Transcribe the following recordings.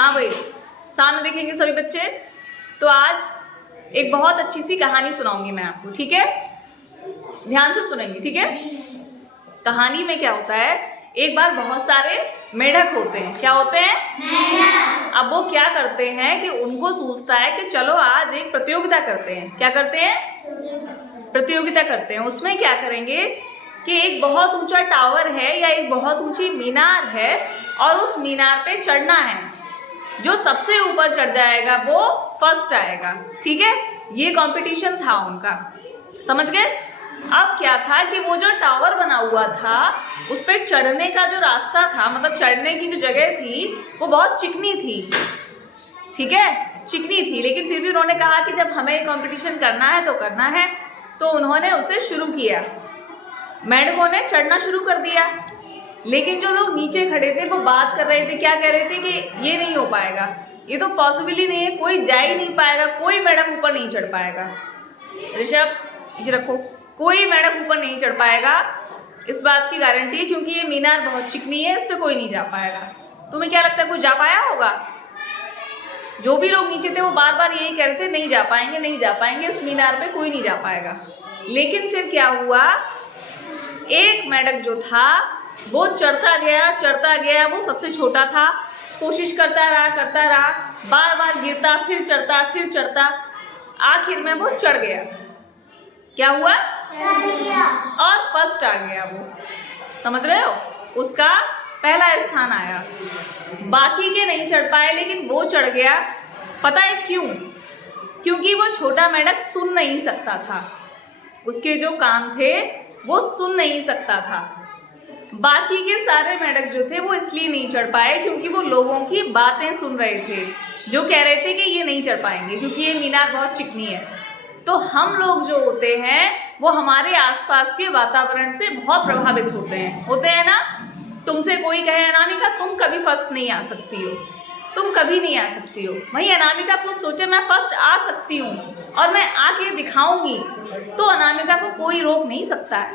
हाँ भाई, सामने देखेंगे सभी बच्चे। तो आज एक बहुत अच्छी सी कहानी सुनाऊंगी मैं आपको, ठीक है? ध्यान से सुनेंगे, ठीक है? कहानी में क्या होता है, एक बार बहुत सारे मेढक होते हैं। क्या होते हैं? मेढक। अब वो क्या करते हैं कि उनको सूझता है कि चलो आज एक प्रतियोगिता करते हैं। क्या करते हैं? प्रतियोगिता करते हैं। उसमें क्या करेंगे कि एक बहुत ऊंचा टावर है या एक बहुत ऊंची मीनार है और उस मीनार पे चढ़ना है। जो सबसे ऊपर चढ़ जाएगा वो फर्स्ट आएगा, ठीक है? ये कंपटीशन था उनका, समझ गए? अब क्या था कि वो जो टावर बना हुआ था उस पर चढ़ने का जो रास्ता था, मतलब चढ़ने की जो जगह थी वो बहुत चिकनी थी, ठीक है? चिकनी थी, लेकिन फिर भी उन्होंने कहा कि जब हमें कंपटीशन करना है तो करना है। तो उन्होंने उसे शुरू किया। मेढकों ने चढ़ना शुरू कर दिया, लेकिन जो लोग नीचे खड़े थे वो बात कर रहे थे। क्या कह रहे थे कि ये नहीं हो पाएगा, ये तो पॉसिबल ही नहीं है, कोई जा ही नहीं पाएगा, कोई मेढक ऊपर नहीं चढ़ पाएगा। ऋषभ, इसे रखो। कोई मेढक ऊपर नहीं चढ़ पाएगा, इस बात की गारंटी है, क्योंकि ये मीनार बहुत चिकनी है, इस पर कोई नहीं जा पाएगा। तुम्हें क्या लगता है, कोई जा पाया होगा? जो भी लोग नीचे थे वो बार बार यही कह रहे थे, नहीं जा पाएंगे, नहीं जा पाएंगे, इस मीनार पे कोई नहीं जा पाएगा। लेकिन फिर क्या हुआ, एक मेढक जो था वो चढ़ता गया, वो सबसे छोटा था, कोशिश करता रहा, बार बार गिरता, फिर चढ़ता, आखिर में वो चढ़ गया। क्या हुआ? और फर्स्ट आ गया वो, समझ रहे हो? उसका पहला स्थान आया। बाकी के नहीं चढ़ पाए, लेकिन वो चढ़ गया। पता है क्यों? क्योंकि वो छोटा मेढक सुन नहीं सकता था, उसके जो कान थे वो सुन नहीं सकता था। बाकी के सारे मेढक जो थे वो इसलिए नहीं चढ़ पाए क्योंकि वो लोगों की बातें सुन रहे थे, जो कह रहे थे कि ये नहीं चढ़ पाएंगे क्योंकि ये मीनार बहुत चिकनी है। तो हम लोग जो होते हैं वो हमारे आसपास के वातावरण से बहुत प्रभावित होते हैं ना? तुमसे कोई कहे अनामिका तुम कभी फर्स्ट नहीं आ सकती हो, तुम कभी नहीं आ सकती हो, वहीं अनामिका कुछ सोचे मैं फर्स्ट आ सकती हूँ और मैं आके दिखाऊंगी, तो अनामिका को कोई रोक नहीं सकता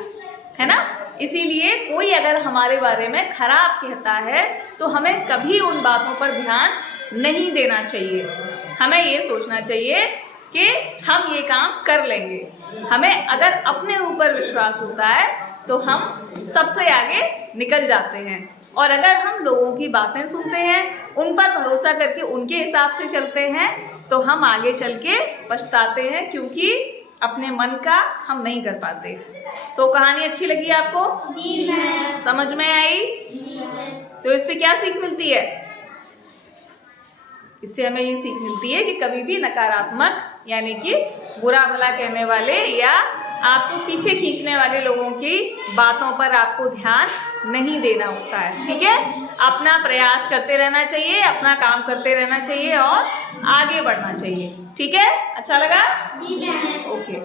है ना? इसीलिए कोई अगर हमारे बारे में खराब कहता है तो हमें कभी उन बातों पर ध्यान नहीं देना चाहिए। हमें ये सोचना चाहिए कि हम ये काम कर लेंगे। हमें अगर अपने ऊपर विश्वास होता है तो हम सबसे आगे निकल जाते हैं, और अगर हम लोगों की बातें सुनते हैं, उन पर भरोसा करके उनके हिसाब से चलते हैं, तो हम आगे चल के पछताते हैं, क्योंकि अपने मन का हम नहीं कर पाते। तो कहानी अच्छी लगी आपको? जी मैम। समझ में आई? जी मैम। तो इससे क्या सीख मिलती है? इससे हमें ये सीख मिलती है कि कभी भी नकारात्मक यानी कि बुरा भला कहने वाले या आपको पीछे खींचने वाले लोगों की बातों पर आपको ध्यान नहीं देना होता है, ठीक है? अपना प्रयास करते रहना चाहिए, अपना काम करते रहना चाहिए और आगे बढ़ना चाहिए, ठीक है? अच्छा लगा? ओके।